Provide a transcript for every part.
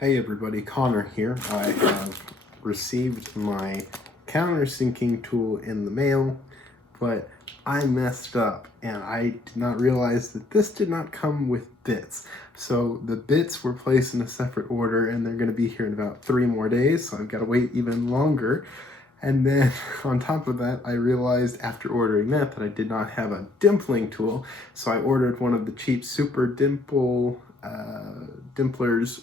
Hey everybody, Connor here. I have received my countersinking tool in the mail, but I messed up and I did not realize that this did not come with bits. So the bits were placed in a separate order and they're going to be here in about 3 more days, so I've got to wait even longer. And then on top of that, I realized after ordering that I did not have a dimpling tool, so I ordered one of the cheap super dimplers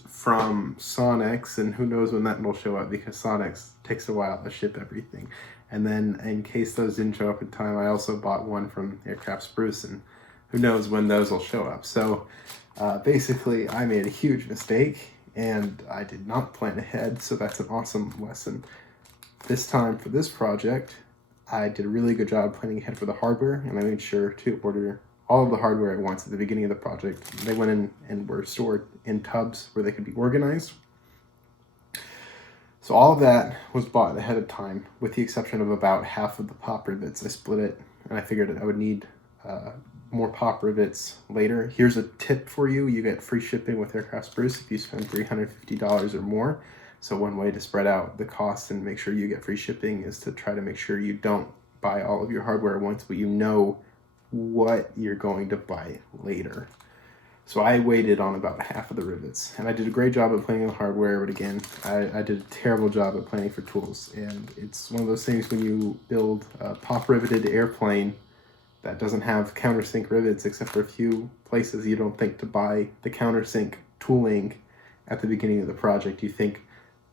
from Sonex, and who knows when that will show up because Sonex takes a while to ship everything. And then in case those didn't show up in time, I also bought one from Aircraft Spruce, and who knows when those will show up. So basically I made a huge mistake and I did not plan ahead, so that's an awesome lesson. This time for this project, I did a really good job planning ahead for the hardware, and I made sure to order all of the hardware at once at the beginning of the project. They went in and were stored in tubs where they could be organized. So all of that was bought ahead of time, with the exception of about half of the pop rivets. I split it, and I figured I would need more pop rivets later. Here's a tip for you. You get free shipping with Aircraft Spruce if you spend $350 or more. So one way to spread out the cost and make sure you get free shipping is to try to make sure you don't buy all of your hardware at once, but you know what you're going to buy later. So I waited on about half of the rivets, and I did a great job at planning the hardware, but again, I did a terrible job at planning for tools. And it's one of those things when you build a pop riveted airplane that doesn't have countersink rivets, except for a few places you don't think to buy the countersink tooling at the beginning of the project. You think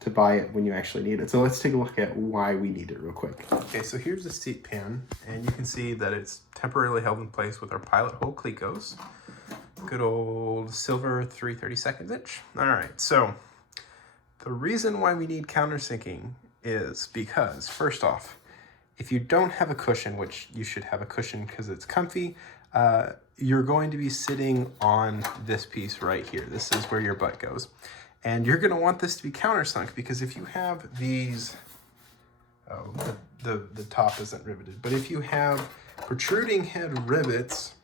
to buy it when you actually need it. So let's take a look at why we need it real quick. Okay, so here's the seat pan, and you can see that it's temporarily held in place with our pilot hole clecos. Good old silver 3/32 inch. All right, so the reason why we need countersinking is because, first off, if you don't have a cushion, which you should have a cushion because it's comfy, you're going to be sitting on this piece right here. This is where your butt goes. And you're going to want this to be countersunk, because if you have these, the top isn't riveted, but if you have protruding head rivets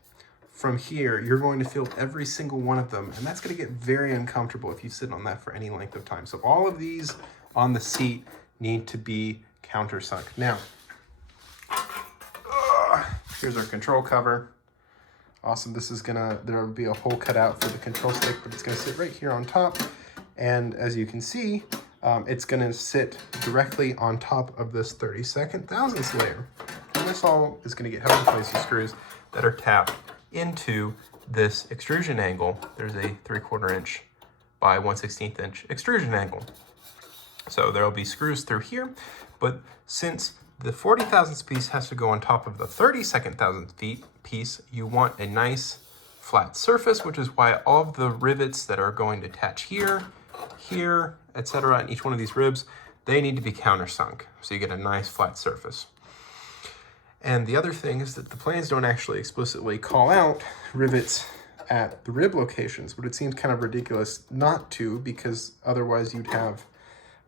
from here, you're going to feel every single one of them, and that's going to get very uncomfortable if you sit on that for any length of time. So all of these on the seat need to be countersunk. Now, here's our control cover. Awesome. This is there'll be a hole cut out for the control stick, but it's going to sit right here on top. And as you can see, it's going to sit directly on top of this 32nd thousandths layer. And this all is going to get held in place with screws that are tapped into this extrusion angle. There's a 3/4 inch by 1/16 inch extrusion angle. So there'll be screws through here, but since the 40 thousandths piece has to go on top of the 32nd thousandth piece, you want a nice flat surface, which is why all of the rivets that are going to attach here, etc., and each one of these ribs, they need to be countersunk, so you get a nice flat surface. And the other thing is that the plans don't actually explicitly call out rivets at the rib locations, but it seems kind of ridiculous not to, because otherwise you'd have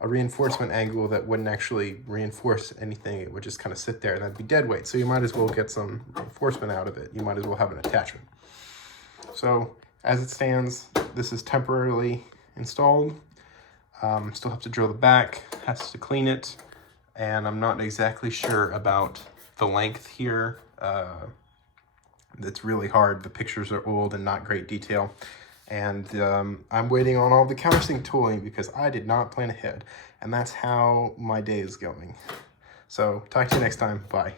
a reinforcement angle that wouldn't actually reinforce anything. It would just kind of sit there, and that'd be dead weight. So you might as well get some reinforcement out of it. You might as well have an attachment. So as it stands, this is temporarily installed. Still have to drill the back, has to clean it, and I'm not exactly sure about the length here. It's really hard. The pictures are old and not great detail. And I'm waiting on all the countersink tooling because I did not plan ahead. And that's how my day is going. So talk to you next time. Bye.